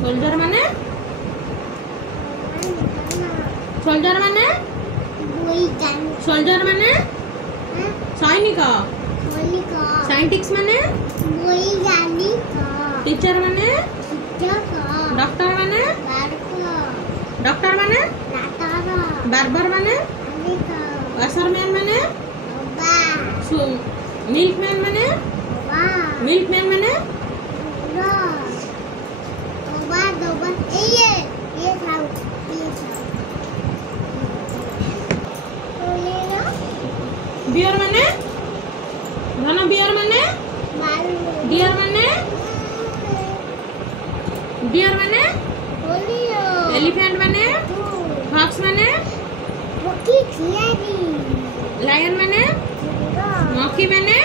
soldier माने soldier माने soldier माने सैनिक साइंटिस्ट माने टीचर माने डॉक्टर माने बार्बर माने वाशरमैन माने मिल्कमैन माने बियर माने धन बियर माने डियर माने डियर माने एलिफेंट माने हॉक्स माने लायन माने मंकी माने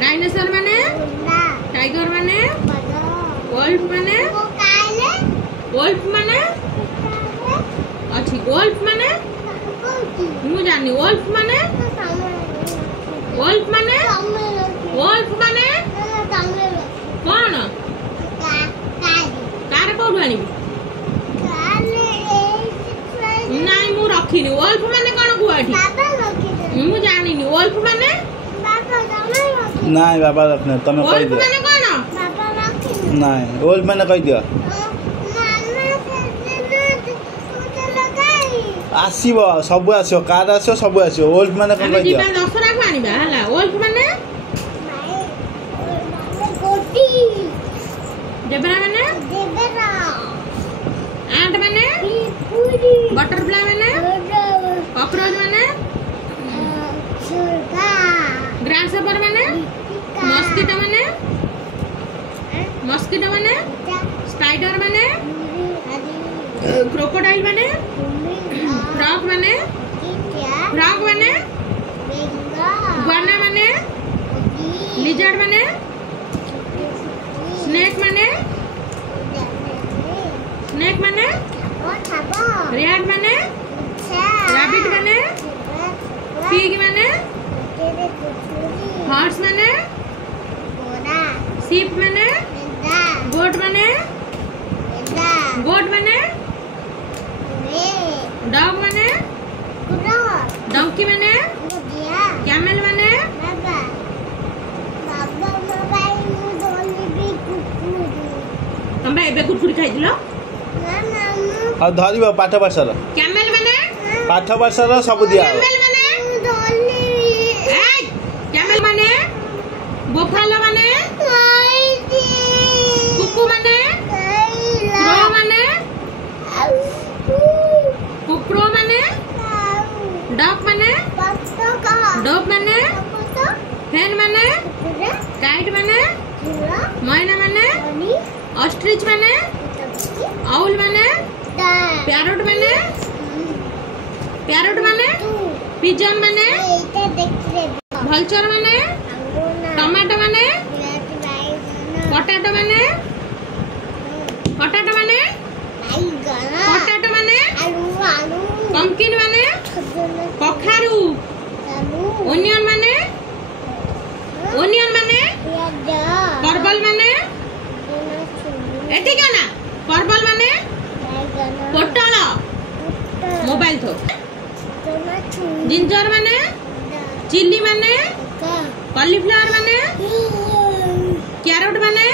डायनासोर माने टाइगर माने वोल्फ माने अच्छी वोल्फ माने मु जानी वोल्फ माने कौन कार कोठु आनी नाई मु रखिनी वोल्फ माने कौन गुआठी मु जानिनी वोल्फ माने नाई बाबा रखने तमे कहि दियो माने कौन नाई वोल्फ माने कहि दियो आसीबो सब आसीबो कार आसीबो सब आसीबो वोल्फ माने कौन कहि दियो दसरा को आनिबा हला वोल्फ माने जेब्रा माने एंट माने बटरफ्लाई माने कॉकरोच माने ग्रासहॉपर माने मस्किटो माने स्पाइडर माने क्रोकोडाइल माने फ्रॉग माने गुआना माने लिजर्ड माने स्नेक माने रैट माने रैबिट माने पिग माने हॉर्स माने शीप माने गोट माने डॉग माने डंकी माने कैमल माने हमरा एबे कुरकुरी खाइदिलो आ धरिबो पाठ वर्षर कैमल माने पाठ वर्षर सब दिया कैमल माने बोफालो माने कुकु माने क्रो माने डॉग माने फेन माने काइट माने मैना माने ऑस्ट्रिच माने आउल माने पैरोट माने पिजन माने भल्चर माने टमाटो माने पोटैटो माने पंपकिन माने कखारू ओनियन माने परबल माने एठी ना परबल माने पोटल मोबाइल थो जिंजर माने चिल्ली माने कॉलीफ्लावर माने कैरेट माने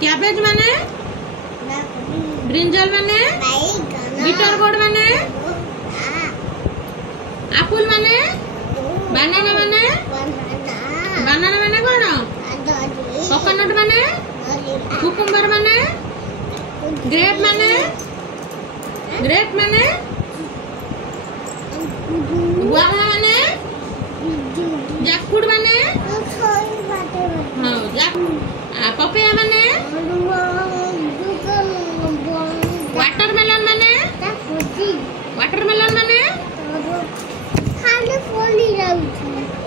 कैबेज माने ब्रिंजल माने बिटर गोड माने एप्पल माने बनाना माने कोन कोकोनट माने कुकुम्बर माने ग्रेप माने गुआवा माने जैकफ्रूट माने हां पपैया माने वाटरमेलन माने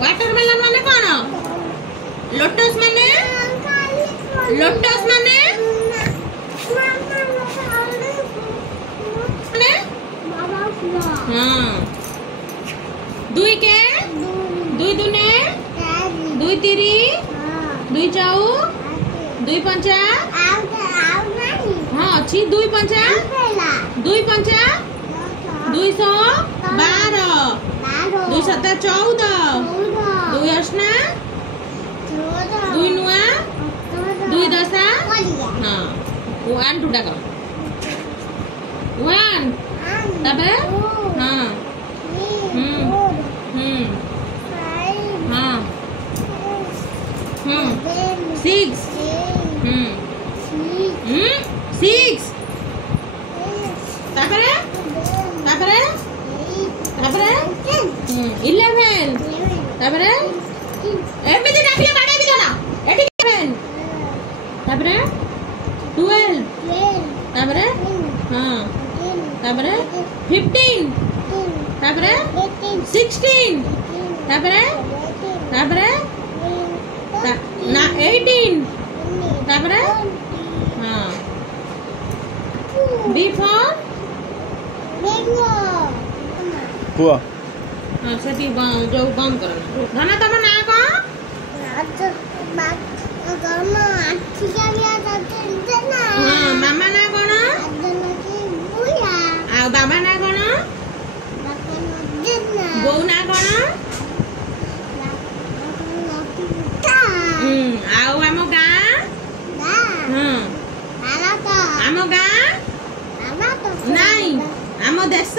वाटरमेलन माने कोन लोटस माने हाँ दुई के दुई दुने दुई ତିରି ଦୁଇ ଚଉ ଦୁଇ ପଞ୍ଚା हाँ अच्छी दुई पंचा दुई सौ 12 दुई सता 14 दुई अष्टा दुई नुआ दुई दशा हाँ 1 2 टाक 1 तापर हाँ हाँ 6 6 तापरे 11 तापरे एमिति डाकिले बाडे भी देना एठी 11 तापरे 12 तापरे हां तापरे 15 तापरे 16 तापरे ना 18 तापरे हां before हुआ हां सेठी जो बंद करना धना तम ना को हां मामा ना कोन आ बाबा ना कोन बौ ना कोन आउ आम गा हां आम गा नहीं आम देश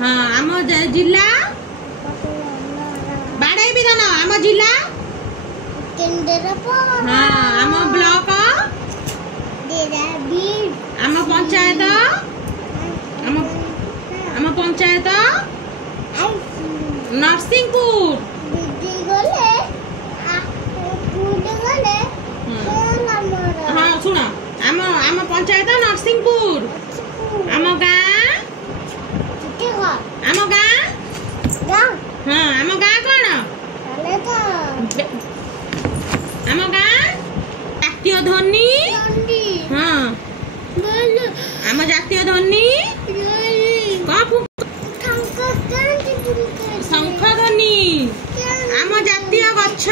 हाँ आम जिला बाड़े भी दाना आम जिला हाँ आम ब्लॉक आम पंचायत नरसिंहपुर हाँ सुन आम पंचायत नरसिंहपुर आम गाँ हाँ आम गाँ कौन आम गाँ जातीय ध्वनि हाँ आम जातीय ध्वनि शंख ध्वनि आम जातीय गछ